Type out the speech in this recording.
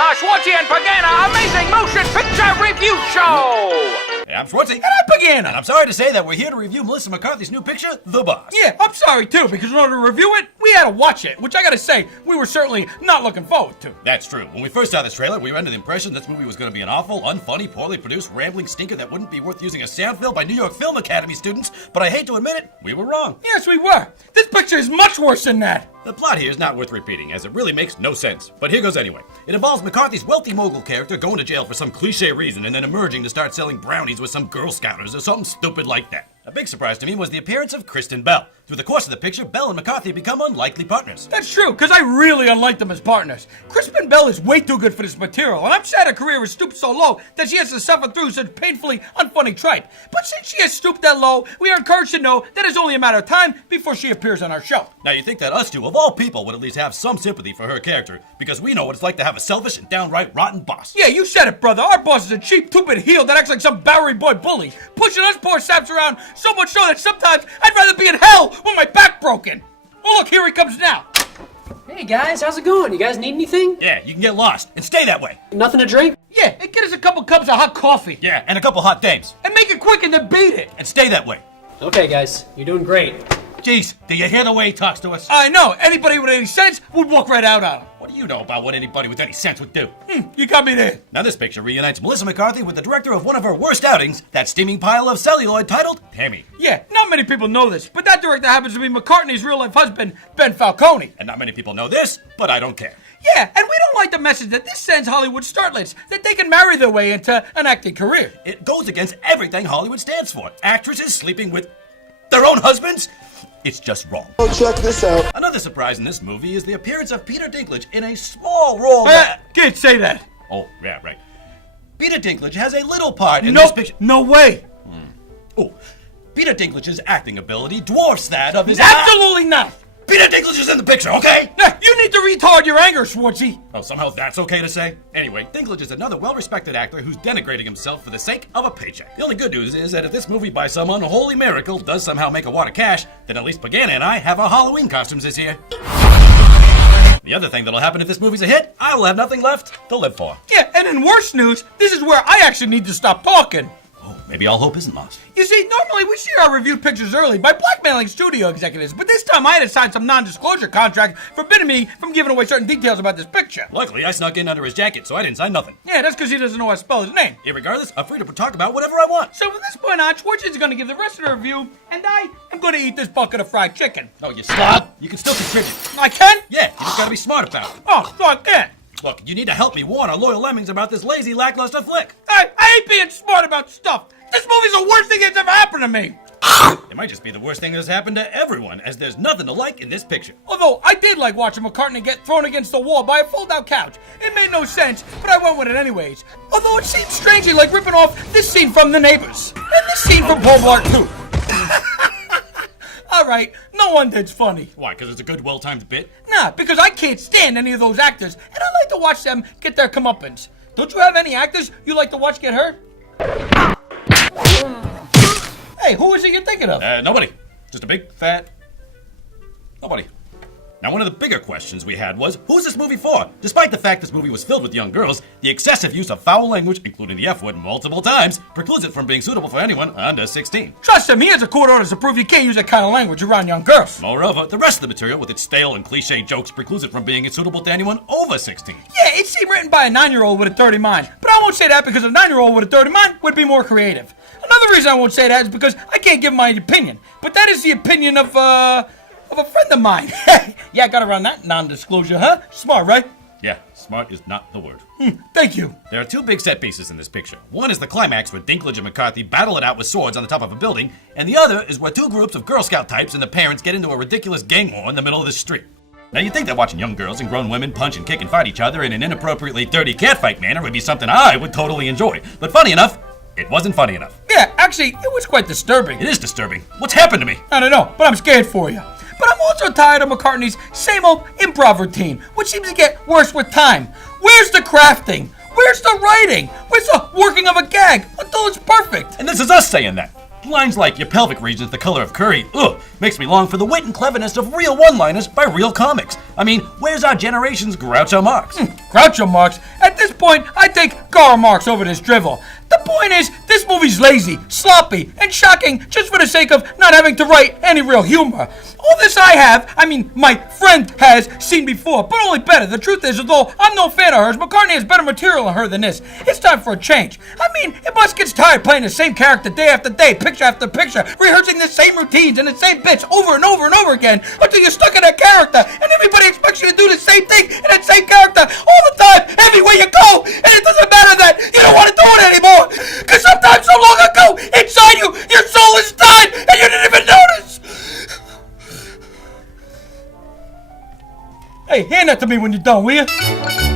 the Schwartzy and Pagana Amazing Motion Picture Review Show! Hey, I'm Schwartzy. And I'm Pagana. And I'm sorry to say that we're here to review Melissa McCarthy's new picture, The Boss. Yeah, I'm sorry too, because in order to review it, we had to watch it, which I gotta say, we were certainly not looking forward to. That's true. When we first saw this trailer, we were under the impression this movie was going to be an awful, unfunny, poorly produced, rambling stinker that wouldn't be worth using a sound fill by New York Film Academy students, but I hate to admit it, we were wrong. Yes, we were. This picture is much worse than that. The plot here is not worth repeating, as it really makes no sense. But here goes anyway. It involves McCarthy's wealthy mogul character going to jail for some cliche reason and then emerging to start selling brownies with some Girl Scouters or something stupid like that. A big surprise to me was the appearance of Kristen Bell. Through the course of the picture, Bell and McCarthy become unlikely partners. That's true, because I really unlike them as partners. Kristen Bell is way too good for this material, and I'm sad her career has stooped so low that she has to suffer through such painfully unfunny tripe. But since she has stooped that low, we are encouraged to know that it's only a matter of time before she appears on our show. Now you think that us two, of all people, would at least have some sympathy for her character, because we know what it's like to have a selfish and downright rotten boss. Yeah, you said it, brother. Our boss is a cheap, stupid heel that acts like some Bowery boy bully, pushing us poor saps around so much so that sometimes I'd rather be in hell with my back broken. Oh, look, here he comes now. Hey guys, how's it going? You guys need anything? Yeah, you can get lost, and stay that way. Nothing to drink? Yeah, and get us a couple cups of hot coffee. Yeah, and a couple hot dames. And make it quick and then beat it. And stay that way. Okay guys, you're doing great. Jeez, do you hear the way he talks to us? I know. Anybody with any sense would walk right out on him. What do you know about what anybody with any sense would do? You got me there. Now this picture reunites Melissa McCarthy with the director of one of her worst outings, that steaming pile of celluloid titled Tammy. Yeah, not many people know this, but that director happens to be McCartney's real-life husband, Ben Falcone. And not many people know this, but I don't care. Yeah, and we don't like the message that this sends Hollywood starlets, that they can marry their way into an acting career. It goes against everything Hollywood stands for. Actresses sleeping with their own husbands? It's just wrong. Oh, check this out. Another surprise in this movie is the appearance of Peter Dinklage in a small role Can't say that. Oh, yeah, right. Peter Dinklage has a little part in this picture. No way. Oh, Peter Dinklage's acting ability dwarfs that of his... Absolutely not. Peter Dinklage is in the picture, okay? You need to retard your anger, Schwartzy. Oh, somehow that's okay to say? Anyway, Dinklage is another well-respected actor who's denigrating himself for the sake of a paycheck. The only good news is that if this movie, by some unholy miracle, does somehow make a wad of cash, then at least Pagana and I have our Halloween costumes this year. The other thing that'll happen if this movie's a hit, I will have nothing left to live for. Yeah, and in worse news, this is where I actually need to stop talking. Oh, maybe all hope isn't lost. You see, normally we share our reviewed pictures early by blackmailing studio executives, but this time I had to sign some non-disclosure contract forbidding me from giving away certain details about this picture. Luckily, I snuck in under his jacket, so I didn't sign nothing. Yeah, that's because he doesn't know how to spell his name. Irregardless, I'm free to talk about whatever I want. So from this point on, Schwartzy's going to give the rest of the review, and I am going to eat this bucket of fried chicken. No, you slob. You can still contribute. I can? Yeah, you just gotta be smart about it. Oh, so I can't. Look, you need to help me warn our loyal lemmings about this lazy, lackluster flick. I hate being smart about stuff. This movie's the worst thing that's ever happened to me. It might just be the worst thing that's happened to everyone, as there's nothing to like in this picture. Although, I did like watching McCartney get thrown against the wall by a fold-out couch. It made no sense, but I went with it anyways. Although it seemed strangely like ripping off this scene from The Neighbors. And this scene from Paul Blart too. Alright, no one did's funny. Why, because it's a good, well-timed bit? Nah, because I can't stand any of those actors, and I like to watch them get their comeuppance. Don't you have any actors you like to watch get hurt? Hey, who is it you're thinking of? Nobody. Just a big, fat... nobody. Now, one of the bigger questions we had was, who's this movie for? Despite the fact this movie was filled with young girls, the excessive use of foul language, including the F-word multiple times, precludes it from being suitable for anyone under 16. Trust him, he has a court order to prove you can't use that kind of language around young girls. Moreover, the rest of the material, with its stale and cliche jokes, precludes it from being suitable to anyone over 16. Yeah, it seemed written by a 9-year-old with a dirty mind, but I won't say that because a 9-year-old with a dirty mind would be more creative. Another reason I won't say that is because I can't give my opinion, but that is the opinion of a friend of mine. Yeah, I got around that non-disclosure, huh? Smart, right? Yeah, smart is not the word. Thank you. There are two big set pieces in this picture. One is the climax where Dinklage and McCarthy battle it out with swords on the top of a building, and the other is where two groups of Girl Scout types and the parents get into a ridiculous gang war in the middle of the street. Now you'd think that watching young girls and grown women punch and kick and fight each other in an inappropriately dirty catfight manner would be something I would totally enjoy. But funny enough, it wasn't funny enough. Yeah, actually, it was quite disturbing. It is disturbing. What's happened to me? I don't know, but I'm scared for you. But I'm also tired of McCartney's same old improv routine, which seems to get worse with time. Where's the crafting? Where's the writing? Where's the working of a gag until it's perfect? And this is us saying that. Lines like, your pelvic region's the color of curry, makes me long for the wit and cleverness of real one-liners by real comics. I mean, where's our generation's Groucho Marx? Groucho Marx? At this point, I take Karl Marx over this drivel. The point is, this movie's lazy, sloppy, and shocking just for the sake of not having to write any real humor. All this my friend has seen before, but only better. The truth is, although I'm no fan of hers, McCarthy has better material on her than this. It's time for a change. It must get tired playing the same character day after day, picture after picture, rehearsing the same routines and the same bits over and over and over again until you're stuck in that character, and everybody expects you to do the same thing in that same character all the time, everywhere you go, and it doesn't matter that you don't want to do it anymore, because sometimes so long ago, inside you, your soul is died, and you didn't even notice! Hey, hand that to me when you're done, will you?